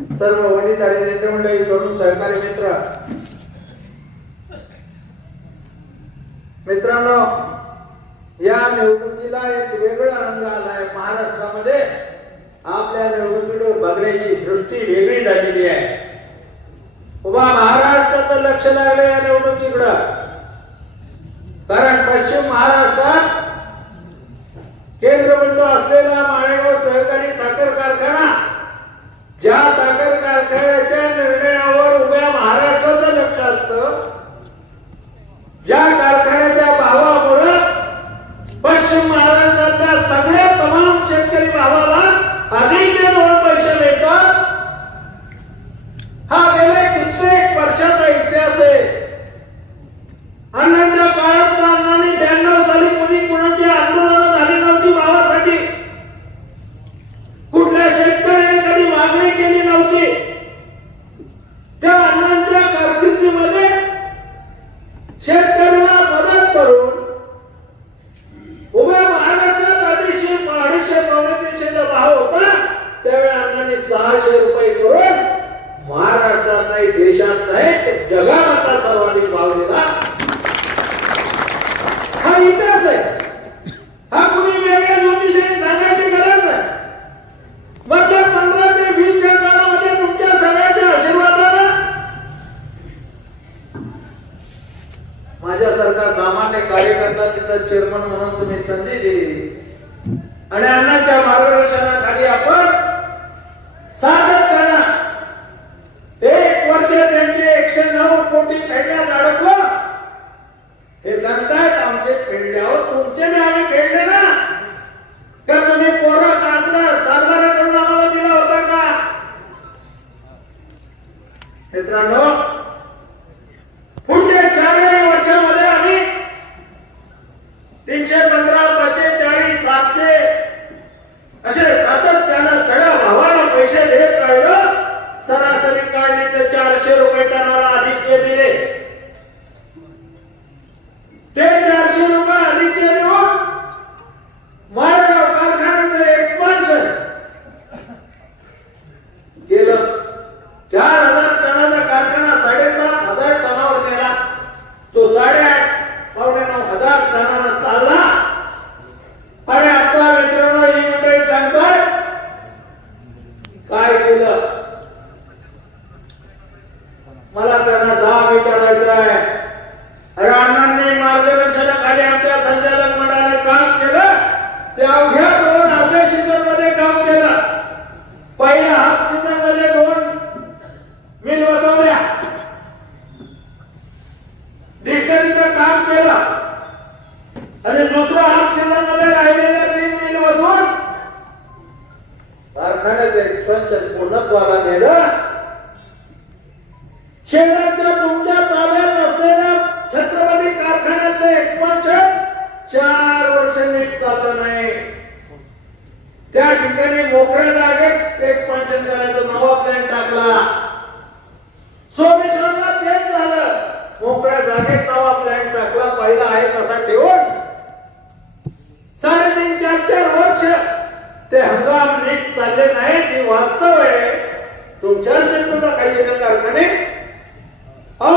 सर्व वडील आणि नेत्रमंडळी तरुण सहकारी मित्र. मित्रांनो या निवडणुकीला एक वेगळा आनंद आलाय महाराष्ट्रामध्ये. आपल्या निवडणुकीकडे बघण्याची दृष्टी वेगळी झालेली आहे. उभा महाराष्ट्राचं लक्ष लागलं या निवडणुकीकडं. कारण पश्चिम महाराष्ट्रात केंद्र म्हणतो असलेला माळेगाव सहकारी साखर कारखाना ज्या सागर कारखान्याच्या निर्णयावर उभ्या महाराष्ट्राचं लक्ष असत ज्या कारखान्याच्या भावामुळे पश्चिम महाराष्ट्रातल्या सगळ्या तमाम शेतकरी भावाला hermano Anthony Sandiri. काम नीट चालले नाही ते वास्तव आहे. तुमच्याच निर्मिता काही कारखाने अहो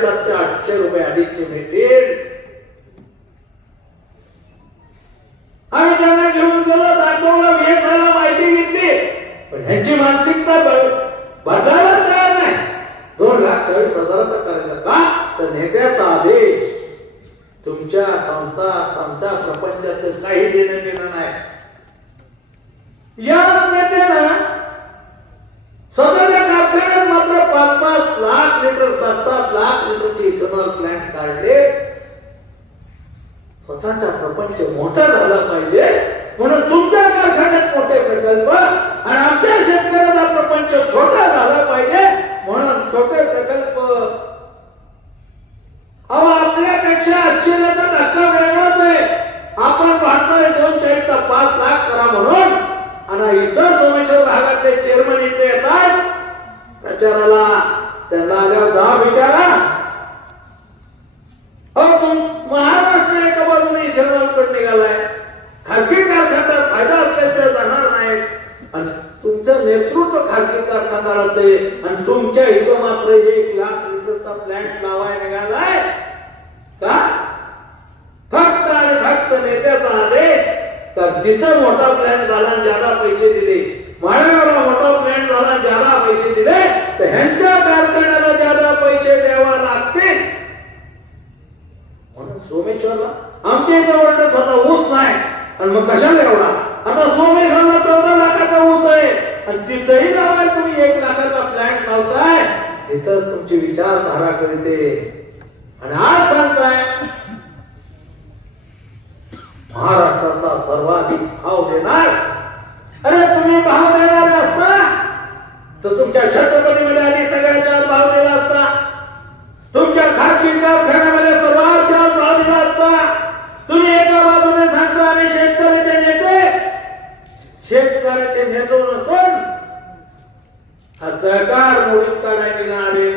साडेसातशे आठशे रुपये अधिकचे भेटेल. आम्ही त्यांना घेऊन गेलो दाखवलं वेळेला माहिती घेतली. पण ह्यांची मानसिकता बदलायला तयार नाही. दोन लाख चाळीस हजाराचा करायचा का? तर नेत्याचा आदेश. तुमच्या संस्था संस्था प्रपंचाच काही देणं देणं नाही. या नेत्यानं सदर लाख लिटर सात सात लाख लिटरचे इथेनॉल प्लांट काढले. स्वतःचा प्रपंच मोठा झाला पाहिजे. म्हणून तुमच्या कारखान्यात मोठे प्रकल्प आणि आमच्या शेतकऱ्याचा प्रपंच छोटा झाला पाहिजे. म्हणून छोटे प्रकल्प आणि मग कशाला एवढा? आता सोमेश्वरला चौदा लाखाचा ऊस आहे. आणि तिथेही लावलाय तुम्ही एक लाखाचा फ्लॅट लावताय. इथंच तुमची विचारधारा करते आणि आज सांगताय महाराष्ट्राचा सर्वाधिक भाव देणार. अरे तुम्ही भाव देणार असता? तर तुमच्या छत्रपतीमध्ये आधी सगळ्याच्या भाव देणार असता. तुमच्या खासगी कारखान्या समाजाचे नेतो नसून हा सहकार मोडीत काढायला आले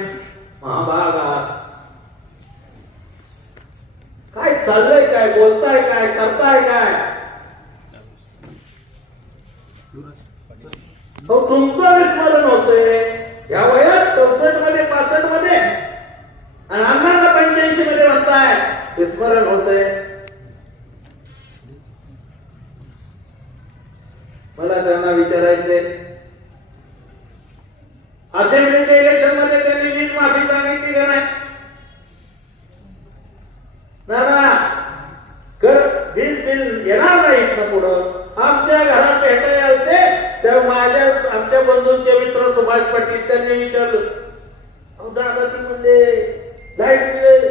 म्हणले लाइट बिल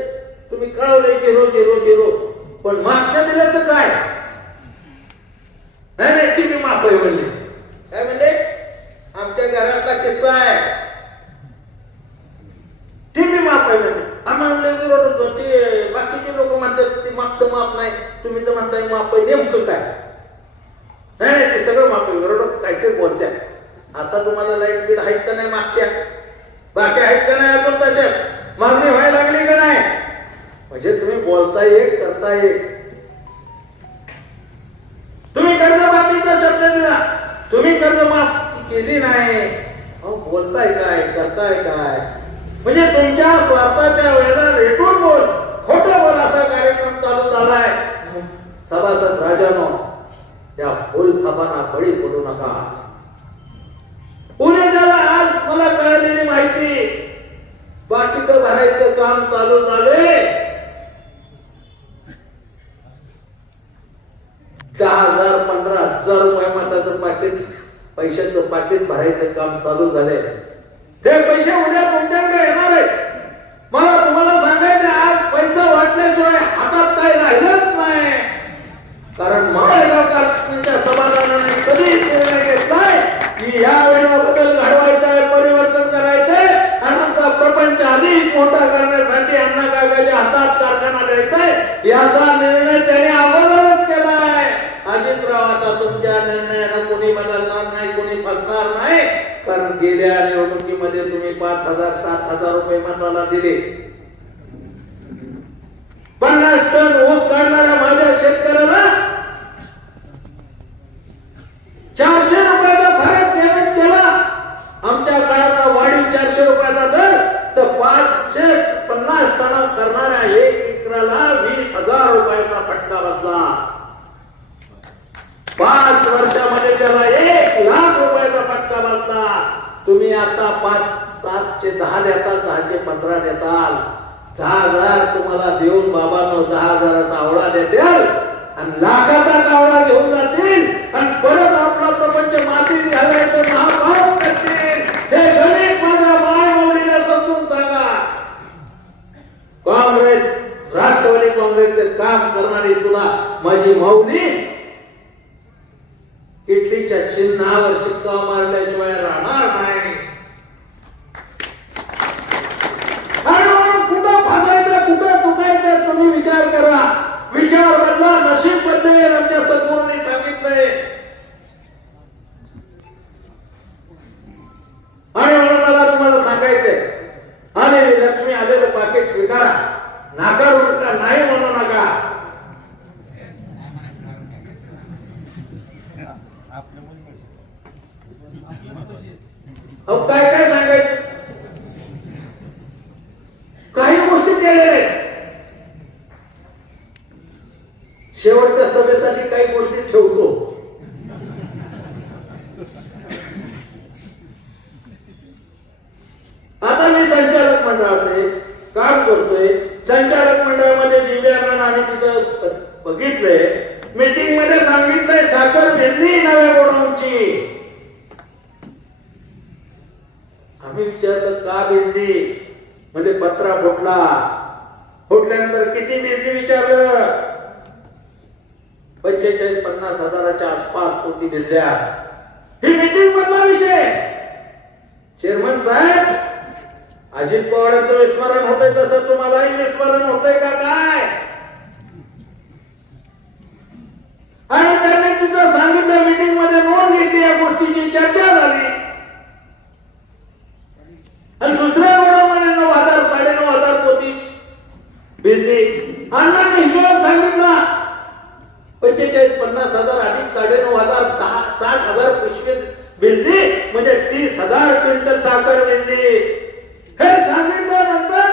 तुम्ही कळवले झिरो झिरो झिरो पण मागच्या बिलाचं काय? नाही नाही ठीक माफ आहे म्हणले. काय म्हणले? आमच्या घरातला किस्सा आहे. ठीक आहे माफ आहे म्हणले. आम्ही म्हणले विरोध होतो. ते बाकीचे लोक म्हणतात ते माफ तर माफ नाही. तुम्ही तर म्हणताय माफ आहे नेमकं काय? नाही नाही ते सगळं माफ आहे विरोधक काहीतरी बोलत्या आता तुम्हाला लाइट बिल आहेत का नाही मागच्या? बाकी आहेत का नाही मागणी व्हायला लागली का नाही? म्हणजे तुम्ही बोलताय एक करता एक. तुम्ही कर्ज माफीचा शब्द दिला. तुम्ही कर्ज माफ केली नाही. अहो बोलताय काय करताय काय? म्हणजे तुमच्या स्वार्थाच्या वेळेला रेटून बोल. खोट बोल असा कार्यक्रम चालू झालाय. सभासद राजानो त्या फुल थापाना बळी पडू नका. पुणे झाला आज मला कळलेली माहिती. बाकीच भरायचं काम चालू झाले. दहा हजार पंधरा हजार रुपये मताचं पाकिट पैशाचं पाकिट भरायचं काम चालू झालंय ते पैसे उद्या तुमच्याकडे येणार आहे मला तुम्हाला सांगायचं आज पैसा वाटल्याशिवाय हातात काय राहिलंच नाही. कारण महाराष्ट्राच्या समाधानाने कधीच निर्णय घेतलाय की या वेळेला अधिक मोठा करण्यासाठी अण्णा काकाच्या हातात कारखाना द्यायचा याचा निर्णय त्याने अगोदरच केलाय. अजितराव आता तुमच्या निर्णयानं कोणी बदलणार नाही कोणी फसणार नाही. कारण गेल्या निवडणुकीमध्ये तुम्ही पाच हजार सात हजार रुपये मताला दिले. पन्नास टन ऊस काढणाऱ्या माझ्या शेतकऱ्याला चारशे रुपयाचा फरक देण्यात केला. आमच्या काळात वाढीव चारशे रुपयाचा दर पाचशे पन्नास तणाव करणाऱ्या एक एकराला वीस हजार रुपयाचा फटका बसला. पाच वर्षामध्ये त्याला एक लाख रुपयाचा फटका बसला. तुम्ही आता पाच सातशे दहा देताल दहाचे पंधरा देताल. दहा हजार तुम्हाला देऊन बाबांनो दहा हजाराचा आवळा देतील आणि लाखाचा कावळा घेऊन जातील आणि परत आपला प्रपंच माती घालायचं महाभाव करतील हे काम करणारी सुद्धा माझी माऊली. किटलीच्या चिन्हावर शिक्का मारल्याशिवाय राहणार नाही. कुठं फसायचं कुठं चुकायचं तुम्ही विचार करा. विचार बदला नशीब बदलेल आमच्या सद्गुरूंनी सांगितलंय. आणि मला तुम्हाला सांगायचंय. आणि लक्ष्मी आलेलं पाकिट स्वीकारा. नाकारू नका नाही म्हणू नका अहो काय काय सांगायचं काही गोष्टी केलेल्या आहेत शेवटच्या सभेसाठी काही गोष्टी ठेवतो आता मी संचालक मंडळामध्ये काम करतोय संचालक मंडळामध्ये जिल्ह्याला आम्ही तिथं ब- बघितलंय मीटिंगमध्ये सांगितलंय साखर भेटली नव्या गोडाऊनची आम्ही विचारलं का भिजली म्हणजे पत्रा फुटला. फुटल्यानंतर किती भिजली विचारलं? पंचेचाळीस पन्नास हजाराच्या आसपास होती भिजल्या ही मीटिंग मधला विषय. चेअरमन साहेब अजित पवारांचं विस्मरण होतंय तसं तुम्हालाही विस्मरण होतंय का काय? आणि त्यांनी तिथं सांगितलं मीटिंगमध्ये नोंद घेतली या गोष्टीची चर्चा झाली. आणि दुसऱ्या गोडामध्ये नऊ हजार साडेनऊ हजार पोती भेटले अण्णांनी हिशोब सांगितला. पंचेचाळीस पन्नास हजार अधिक साडेनऊ हजार दहा साठ हजार पिशवी भिजली म्हणजे तीस हजार क्विंटल साखर भेटले हे सांगितल्यानंतर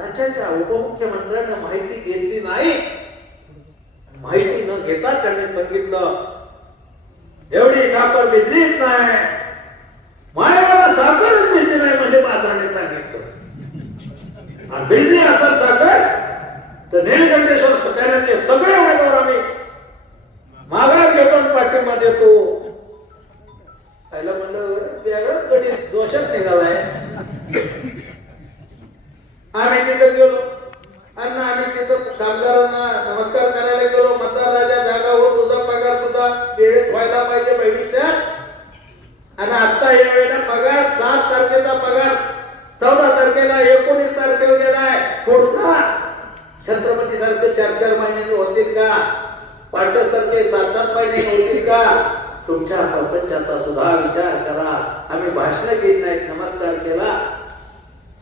राज्याच्या उपमुख्यमंत्र्यांना माहिती घेतली नाही. माहिती न घेता त्यांनी सांगितलं एवढी साखर भिजलीच नाही. मायाला साखर भिजली नाही म्हणजे बाजाराने सांगितलं. आणि भिजली असेल साखर तर नीलकंठेश्वर सत्यानाचे सगळे उमेदवार आम्ही माघार घेतो पाठिंबा देतो. पहिला म्हणलं वेगळंच कधी दोषच निघालाय आम्ही तिथं गेलो. आणि आम्ही तिथं कामगारांना नमस्कार करायला गेलो. मतदार राजा जागा हो तुझा पगार सुद्धा वेळेत व्हायला पाहिजे भविष्यात. आणि आता या वेळेला पगार सात तारखेचा पगार चौदा तारखेला एकोणीस तारखेला गेलाय. पुढचा छत्रपती सारखे चार चार महिन्याचे होतील का? पाटस सारखे सात सात महिने होतील का? तुमच्या सरपंचाचा सुद्धा विचार करा. आम्ही भाषण घेत नाही नमस्कार केला.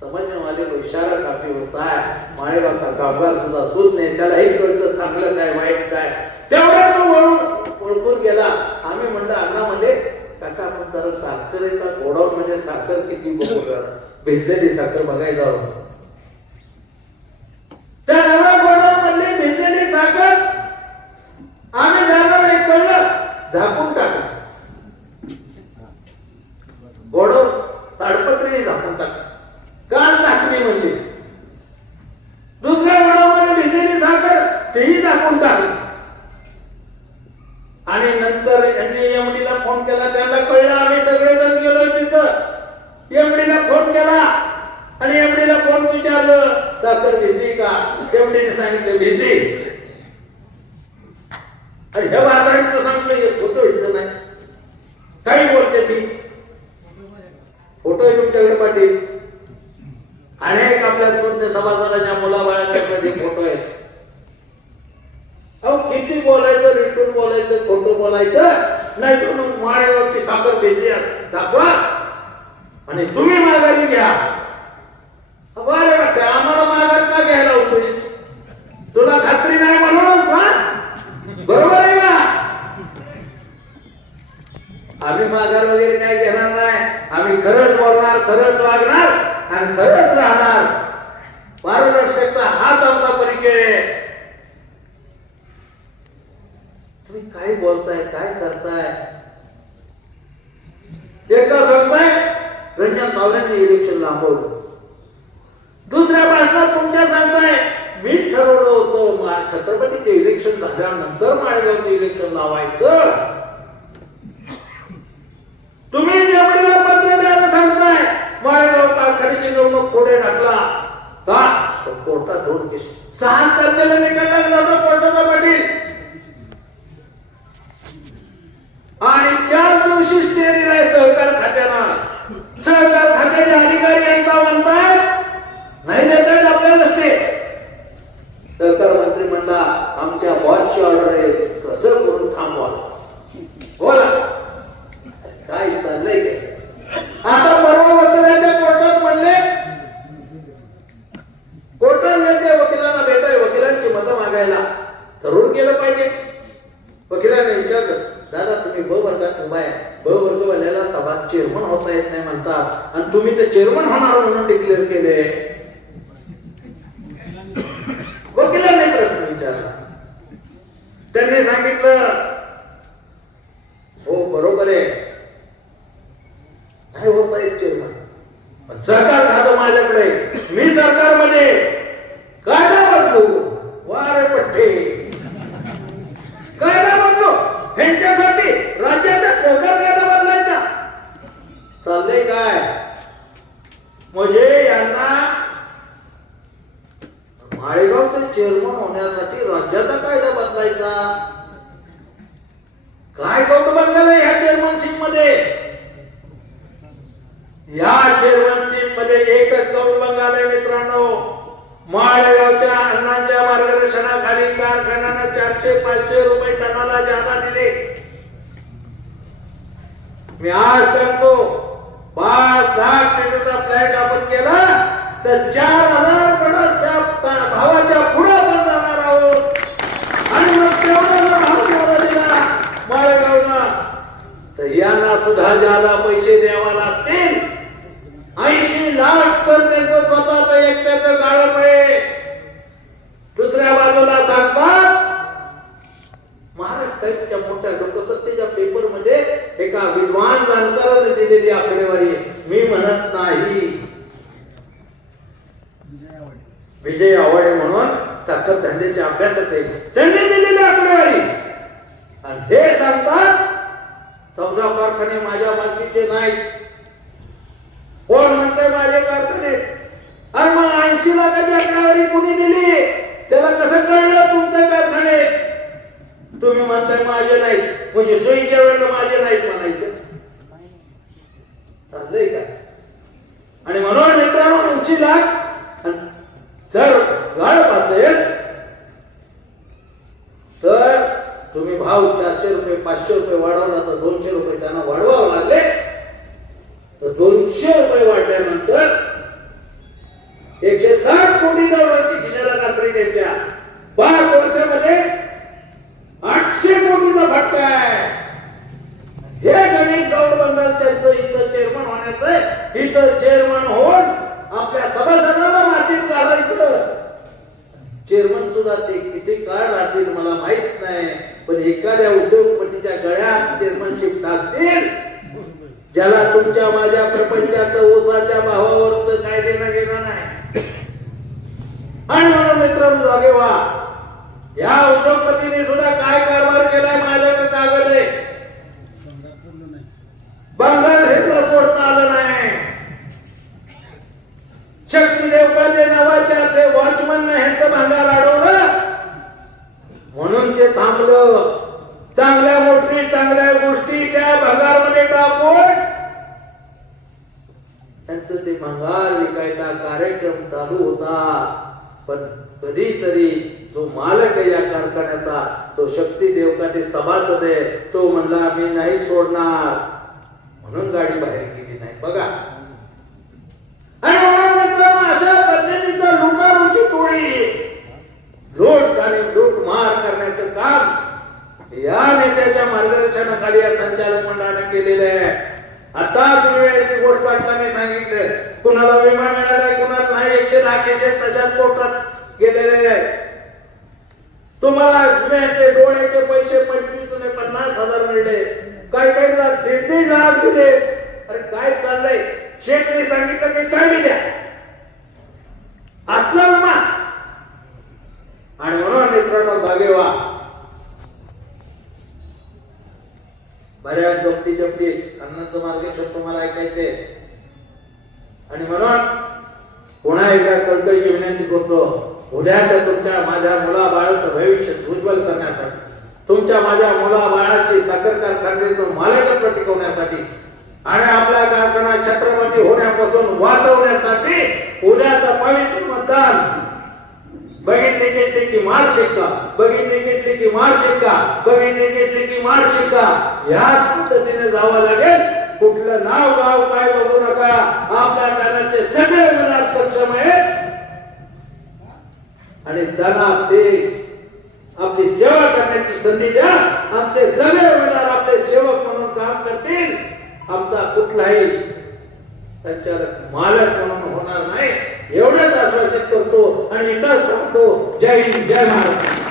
समजणे इशारा काफी होता आहे माळेगावचा कामगार सुद्धा सुज नाही त्यालाही कळतं चांगलं काय वाईट काय. तेवढा तो वळून ओळखून गेला. आम्ही म्हणलं अण्णामध्ये काका आपण जरा साखरेचा गोडाऊन म्हणजे साखर किती बघू जरा. साखर बघायला जाऊ त्या नव्या गोडाऊन साखर आम्ही जाणार नाही कळलं. झाकून टाकलं गोडाऊन ताडपत्रीने झाकून टाकलं कान टाकली म्हणजे दुसऱ्या गोडामध्ये भिजलेली साखर तेही टाकून टाकली आणि नंतर यांनी एमडीला फोन केला त्यांना कळलं आम्ही सगळेजण गेलो तिथं एमडीला फोन केला आणि एमडीला फोन विचारलं साखर भिजली का एमडीने सांगितलं भिजली आणि हे बाजारात सांगितलं येत होतो इथं नाही काही बोलते ती फोटो आहे तुमच्याकडे पाटील अनेक आपल्या सुज्ञ समाजाच्या मुलाबाळांमध्ये फोटो आहेत अहो किती बोलायचं रिटून बोलायचं खोटं बोलायचं नाही तर साखर भेटली दाखवा. आणि तुम्ही माघारी घ्या. बरे वाटते आम्हाला माघार का घ्यायला होतोय तुला खात्री नाही म्हणूनच ना? बरोबर आहे ना आम्ही माघार वगैरे काय घेणार नाही. आम्ही खरंच बोलणार खरंच वागणार आणि खरंच राहणार. पारदर्शकता हाच आमचा परिचय. आहे. तुम्ही काय बोलताय काय करताय? एकदा सांगताय रंजन मावळ्यांनी इलेक्शन लांबवलं. दुसऱ्या भाषणात तुमच्या सांगताय मी ठरवलं होतं छत्रपतीचे इलेक्शन झाल्यानंतर माळेगावचं इलेक्शन लावायचं. तुम्ही जेवढीला पत्र द्यायला सांगताय माळेगाव कारखान्याची निवडणूक पुढे टाकला. का कोर्टात दोन केस. सहा तारखेला निकाल लागला होता कोर्टाचा पाटील आणि त्याच दिवशी स्टे दिलाय सहकार खात्यानं सहकार खात्याचे अधिकारी यांचा म्हणतात नाही देता येत आपल्याला स्टे सहकार मंत्री म्हणला आमच्या बॉसची ऑर्डर आहे कसं करून थांबवा बोला काय चाललंय काय आता परवा वकिलाच्या कोर्टात म्हणले कोर्टात गेले वकिलांना भेटाय वकिलांची मतं मागायला जरूर केलं पाहिजे वकिलाने विचारलं दादा तुम्ही ब वर्गात उभा आहे. ब वर्गवाल्याला सभा चेअरमन होता येत नाही म्हणतात. आणि तुम्ही ते चेअरमन होणार म्हणून डिक्लेअर केले वकिलांनी प्रश्न विचारला त्यांनी सांगितलं हो बरोबर आहे नाही होता येत चेअरमन पण सरकार खातं माझ्याकडे मी सरकारमध्ये कायदा बदलू वारे पठ्ठे कायदा बदलू ह्यांच्यासाठी राज्याचा सहकार कायदा बदलायचा चाललंय काय म्हणजे यांना माळेगावचे चेअरमन होण्यासाठी राज्याचा कायदा बदलायचा काय कौट बदललं ह्या चेअरमनशिपमध्ये. या चेअरमनशिपमध्ये एकच कौट बंगाल मित्रांनो. माळेगावच्या अण्णांच्या मार्गदर्शनाखाली कारखान्यानं चारशे पाचशे रुपये टनाला जादा दिले. मी आज सांगतो पाच लाख मीटरचा फ्लॅट आपण केला तर चार हजार करोडच्या टा- भावाच्या पुढे आपण जाणार आहोत आणि मग तेवढा जर भाव तेवढा दिला माळेगावला तर यांना सुद्धा ज्याला पैसे द्यावा लागतील ऐंशी लाख तर त्यांचं स्वतःच एकट्याचं गाळप आहे. दुसऱ्या बाजूला सांगतात महाराष्ट्राच्या मोठ्या लोकसत्तेच्या पेपरमध्ये एका विद्वान जाणकाराने दिलेली आकडेवारी मी म्हणत नाही. विजय आवडे म्हणून साखर धंद्याचे अभ्यासक आहे. त्यांनी दिलेली आकडेवारी. आणि हे सांगतात चौदा कारखाने माझ्या मालकीचे नाहीत. कोण म्हणते माझे कारखाने? अरे मग ऐंशी लाखाची आकडेवारी कुणी दिली? त्याला कसं कळलं तुमचे कारखाने? तुम्ही म्हणताय माझे नाहीत. म्हणजे सोयीच्या वेळेला माझे नाहीत म्हणायचे. चाललंय का? आणि म्हणून मित्रांनो ऐंशी लाख आणि जर गाळप असेल तर तुम्ही भाव चारशे रुपये पाचशे रुपये वाढवला तर दोनशे रुपये त्यांना वाढवावं लागले. तर दोनशे रुपये वाढल्यानंतर एकशे साठ कोटी दरवर्षी जिल्ह्याला रात्री द्यायची पाच वर्षामध्ये आठशे कोटीचा फटका आहे हे गणित गौड बंगाल त्यांचं इथं चेअरमन होण्याचं आहे. इथं चेअरमन होऊन आपल्या सभासदांना मातीत घालायचं चेअरमन सुद्धा ते किती काळ राहतील मला माहीत नाही पण एखाद्या उद्योगपतीच्या गळ्यात चेअरमनशिप टाकतील ज्याला तुमच्या माझ्या प्रपंचाचं ऊसाच्या भावावर काय देणं घेणं नाही आणि म्हणून मित्रांनो जागे व्हा या उद्योगपतीने सुद्धा काय कारभार केलाय माझ्याकडे कागद आहे बंगाल हे सोडता आलं नाही शक्ती देवकाचे नावाच्या ते वॉचमन ह्यांचं भांगार अडवलं म्हणून ते थांबलं चांगल्या गोष्टी चांगल्या गोष्टी त्या भंगारमध्ये टाकून त्यांचं ते भंगार विकायचा कार्यक्रम चालू होता पण कधीतरी जो मालक आहे या कारखान्याचा तो शक्ती देवकाचे सभासद आहे तो म्हणला मी नाही सोडणार म्हणून गाडी बाहेर गेली नाही बघा आणि म्हणून मित्रांनो, अशा पद्धतीचा लुटारूची टोळी लूट आणि लूट मार करण्याचं काम या नेत्याच्या मार्गदर्शनाखाली या संचालक मंडळाने केलेलं आहे. आता वेळेची गोष्ट पाटलाने सांगितलं कुणाला विमा मिळालाय कुणाला नाही एकशे दहा केसेस तशाच कोर्टात गेलेले आहे तुम्हाला विम्याचे डोळ्याचे पैसे पंचवीस जुने पन्नास हजार मिळले. काही काही दीड दीड लाख दिले. अरे काय चाललंय? शेठने सांगितलं की काय द्या. असलं विमा आणि म्हणून मित्रांनो जागेवा व्हा बऱ्याच जपटी जमती अण्णांचं मार्गदर्शन तुम्हाला ऐकायचे. आणि म्हणून पुन्हा एकदा कळकळीची विनंती करतो उद्याच्या तुमच्या माझ्या मुला बाळाचं भविष्य उज्ज्वल करण्यासाठी तुमच्या माझ्या मुला बाळाची साखर कारखान्याचं मालकत्व टिकवण्यासाठी आणि आपल्या कारखाना छत्रपती होण्यापासून वाचवण्यासाठी उद्याचं पवित्र मतदान. बघितले घेतले की मार शिक्का बघितले घेतले की मार शिक्का बघितले घेतले की मार शिक्का. याच पद्धतीने जावं लागेल. कुठलं नाव गाव काय बघू नका. आपल्या गाण्याचे सगळे विनाश सक्षम आहेत. आणि त्यांना ते आपली सेवा करण्याची संधी द्या. आमचे सगळे विनार आपले सेवक म्हणून काम करतील. आमचा कुठलाही संचालक मालक म्हणून होणार नाही. एवढंच आश्वासित करतो आणि इथं सांगतो जय हिंद जय महाराष्ट्र.